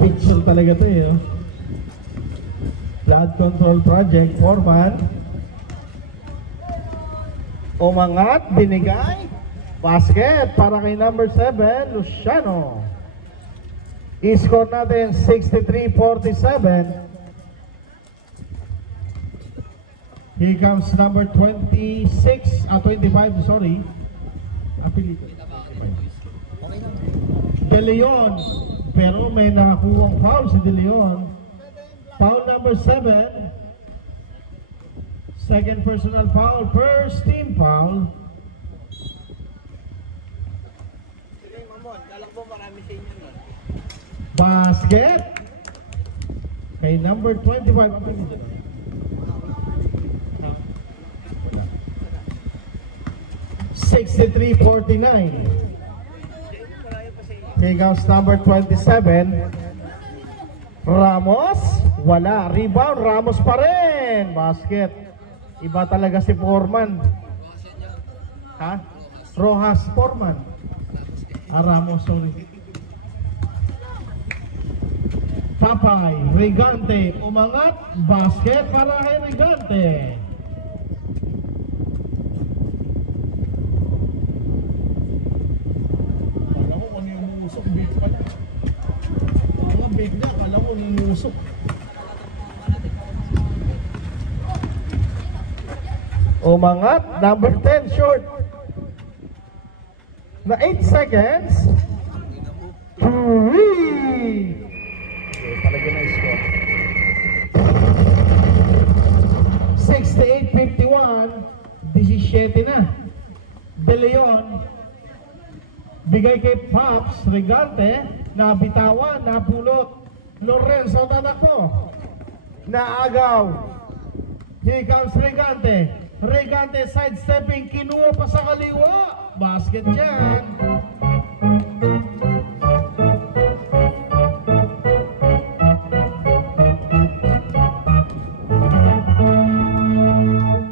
Picture talaga to eh. Oh. Flood control project, Foreman. Umangat, binigay. Basket para kay number 7, Luciano. I-score natin 63-47. Here comes number 25, sorry. De Leon. Pero may nakakuwang foul si De Leon. Foul number 7. Second personal foul, first team foul. Basket. Kay number 25. 63-49. Here comes number 27. Ramos. Wala. Rebound. Ramos pa rin. Basket. Iba talaga si Foreman. Ha? Rojas Foreman. Ramos, sorry. Papay. Regante. Umangat. Basket para kay Regante. Umangat, number 10 short. Na 8 seconds. 3. Palagyan na yung score. 68-51. 17 na. De Leon. Bigay kay Pops. Regante. Nabitawan. Napulot. Lorenzo Tadako. Naagaw. Here comes Regante. Regante sidestepping, kinuha pa sa kaliwa. Basket dyan.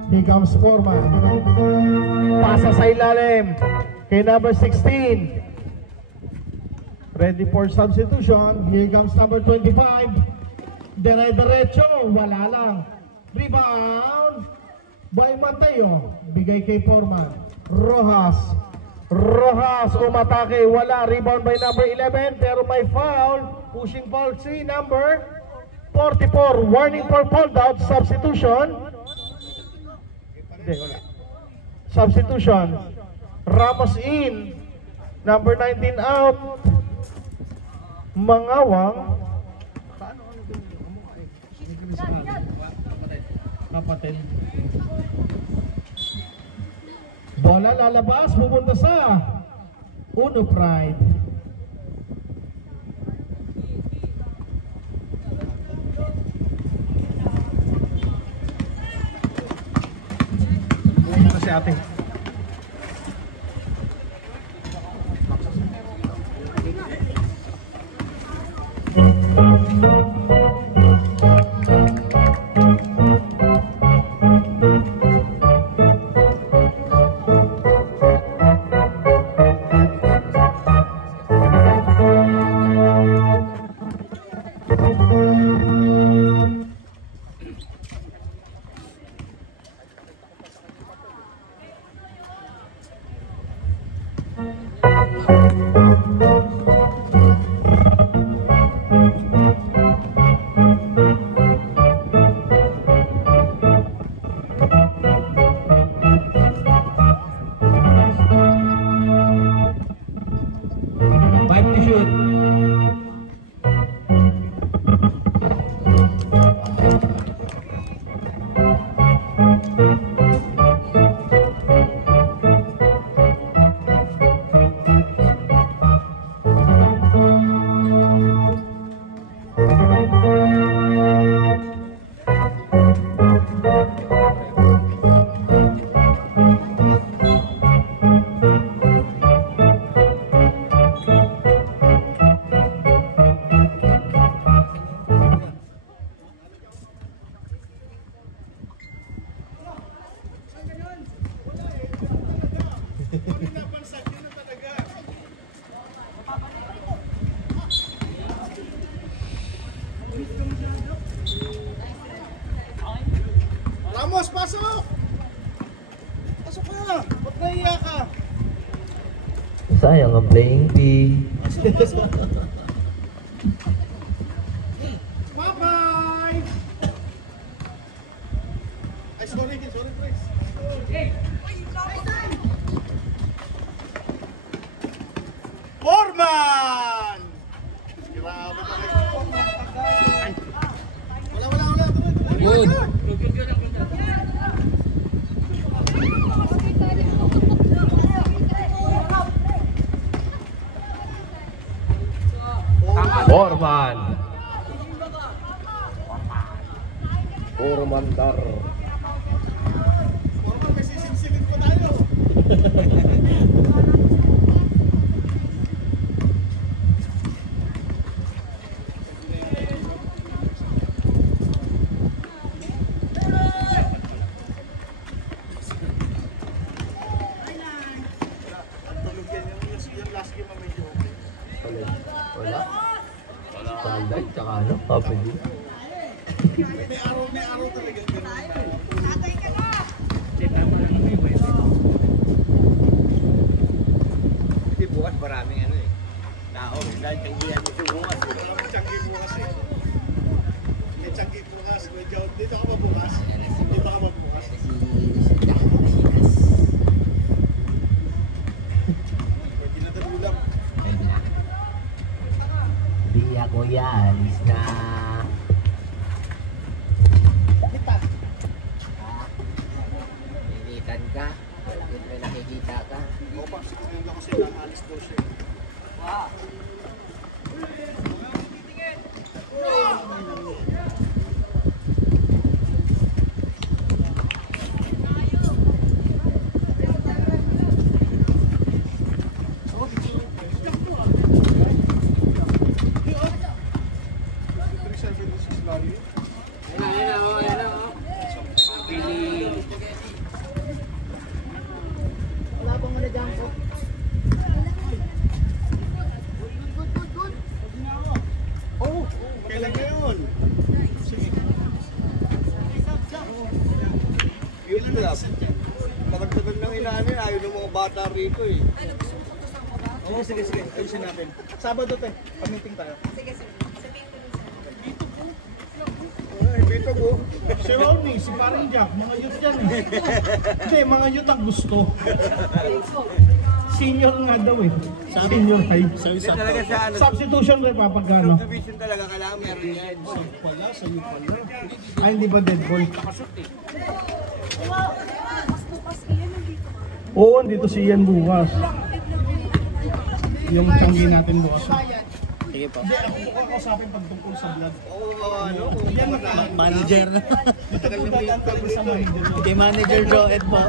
Here comes Foreman. Pasa sa ilalim. Kay number 16. Ready for substitution. Here comes number 25. Dire-diretso. Wala lang. Rebound. By Mateo, bigay kay Foreman. Rojas. Rojas umatake, wala. Rebound by number 11, pero may foul. Pushing foul si number 44. Warning for foul out. Substitution. Hindi, wala. Substitution. Ramos in. Number 19 out. Mangawang. Kapatid. Bola lalabas, pupunta sa Uno Pride. Pupunta si ate. Rojas, pasok! Pasok ka! Ba't naiya ka? Sayang ang playing fee. Pasok! Bye-bye! Ay, sorry, Chris. Foreman! Grabe talaga. Wala. Good. Foreman. Formandar. Foreman, may sisilip pa tayo. Wala. Sanday, tsaka ano, kapag May araw talaga. Kasi bukas maraming ano eh. Tao, dahil tanggihan mo sa bukas. May tiyanggi bukas eh. May tiyanggi bukas. Medyo, dito ka ba bukas? Dito ka ba bukas? Pwede na tagulang. Di ako yalis na. Initan ka, may nakikita ka. Oo pa, siguro lang kasi naalis ko siya. Oh, kailan ngayon? Sige. Yun lang. Tagal-tagal ng ilanin, ayaw ng mga bata rito eh. Oo, sige. Ayusin natin. Sabado te, pamiting tayo. Dito ko. Si Ronnie, si Paring Jack, mga youth yan eh. Hindi, mga youth ang gusto. Senior nga daw eh. Senior high. Hindi talaga sa ano. Substitution rin papagano. Subdivision talaga kailangan meron yan. Pala, sa'yo pala. Ay, hindi ba dead ball? Oo, dito si Ian bukas. Yung tiyanggi natin bukas. Sige po. Hindi, ako po kakausapin pagtungkol sa vlog. Oo, ano. Yan na Manager na. Tagal na may tagal sa manager. Kay Manager Joed po.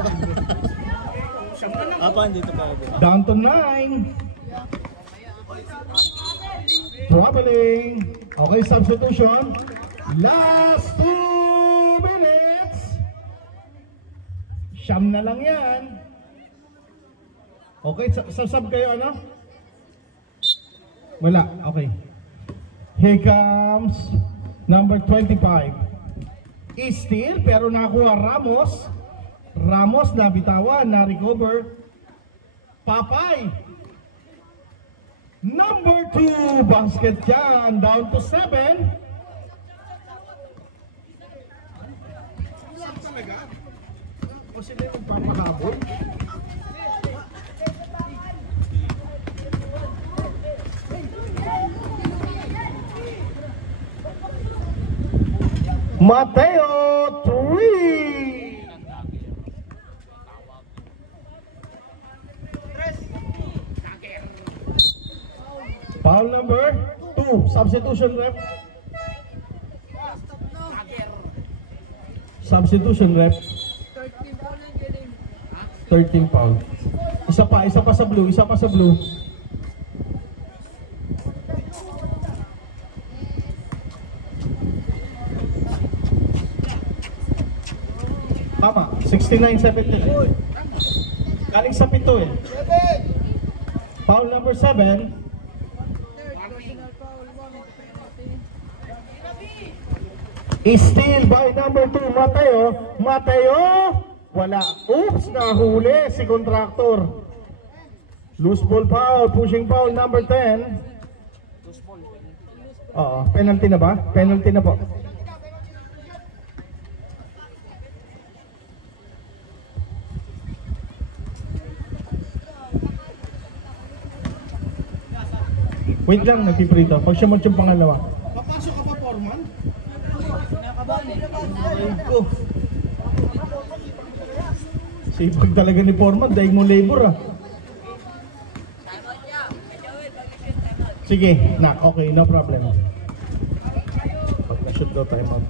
Apa, dito pa ako. Down to 9. Traveling. Okay, substitution. Last 2 minutes. Siyam na lang yan. Okay, sasab kayo ano? Wala, okay. Here comes number 25. Steal, pero nakuha Ramos. Ramos na bitawan, na recover. Papay. Number 2, basket dyan. Down to 7. Saan talaga? O sila yung magpapahabol? Mateo 3. Foul number 2. Substitution rep. Substitution rep. 13 foul. Isa pa sa blue, isa pa sa blue. Tama, 69-17. Galing sa pito eh. Foul number 7. Steal by number 2, Mateo. Mateo! Wala. Oops, nahuli si Contractor. Loose ball foul, pushing foul number 10. Oo, penalty na ba? Penalty na po. Wait lang, nagpiprito. Pag siya yung pangalawa. Papasok ka pa, Foreman? Sipag talaga ni Foreman, daig mo labor ah. Sige, okay, no problem. Pag na-shoot daw time out.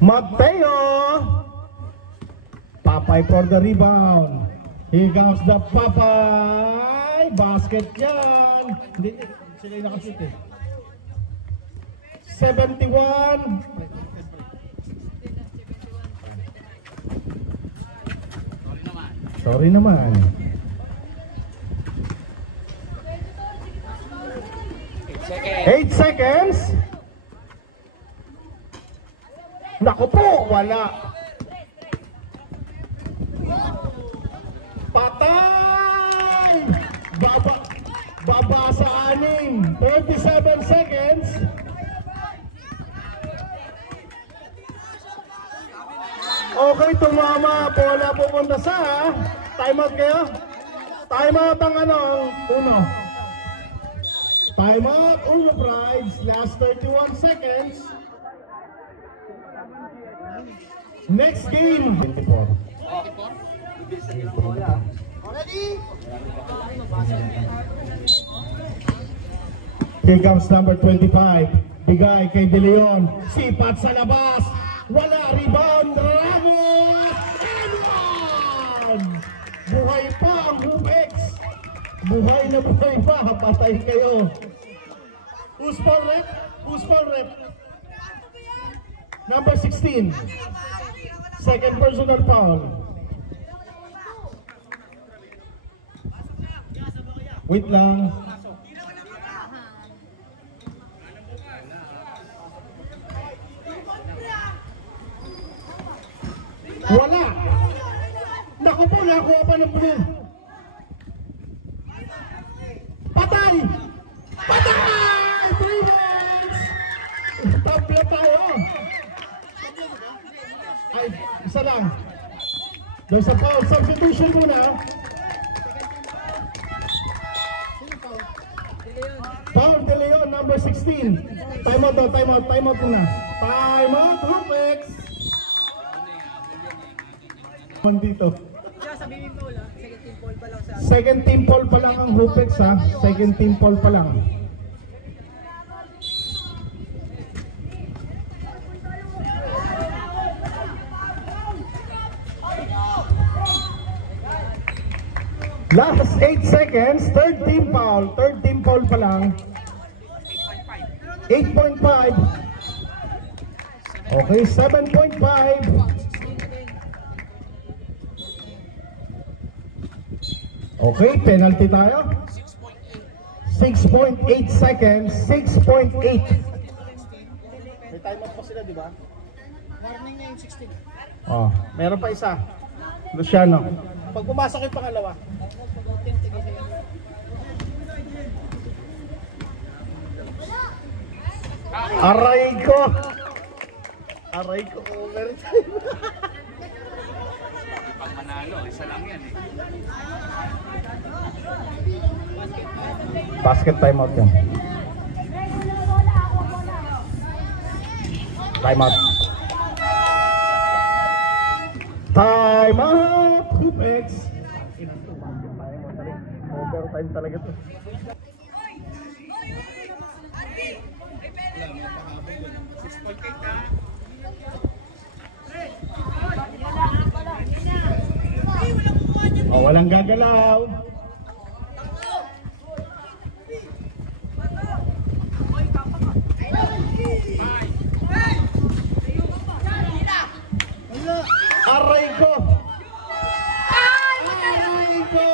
Mateo! Papay for the rebound. Here comes the Papay! Basket yan! Hindi, sila yung nakashoot eh. 71. Sorry naman. 8 seconds. Naku po, wala. Patay! Baba sa 6. 37 seconds. Okay, tumama. Bola pupunta sa timeout kayo. Timeout ang uno. Timeout, Uno Prides. Last 31 seconds. Next game. 24. Here comes number 25. Bigay kay De Leon. Sipat sa labas. Wala, rebound. Ramos! And one! Buhay pa ang Hupex. Buhay na buhay pa. Patay kayo. Who's foul rep? Who's foul rep? Number 16. Second personal foul. Wait lang. Wala. Naku po, nakuha pa ng blue. Patay! Patay! 3 points! Tabla tayo. Ay, isa lang. There's a foul. Substitution muna. Foul De Leon, number 16. Timeout daw, timeout muna. Timeout, Rupex. Dito. Second team poll pa lang ang Rupex ha. Second team poll pa lang. Last 8 seconds, third team foul pa lang. 8.5. Okay, 7.5. Okay, penalty tayo. 6.8 seconds, 6.8. May time out pa sila, di ba? Warning na yung 16. Oh, meron pa isa. Luciano. Pag pumasok yung pangalawa. Aray ko. Overtime. Pang manalo, isa lang yan eh. Basket timeout yan. Timeout. Timeout! Hupex! Overtime talaga to. Oh, walang gagalaw. Aray ko! Aray ko!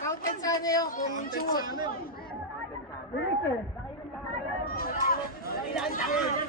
Counted sana yun kung shoot. yan.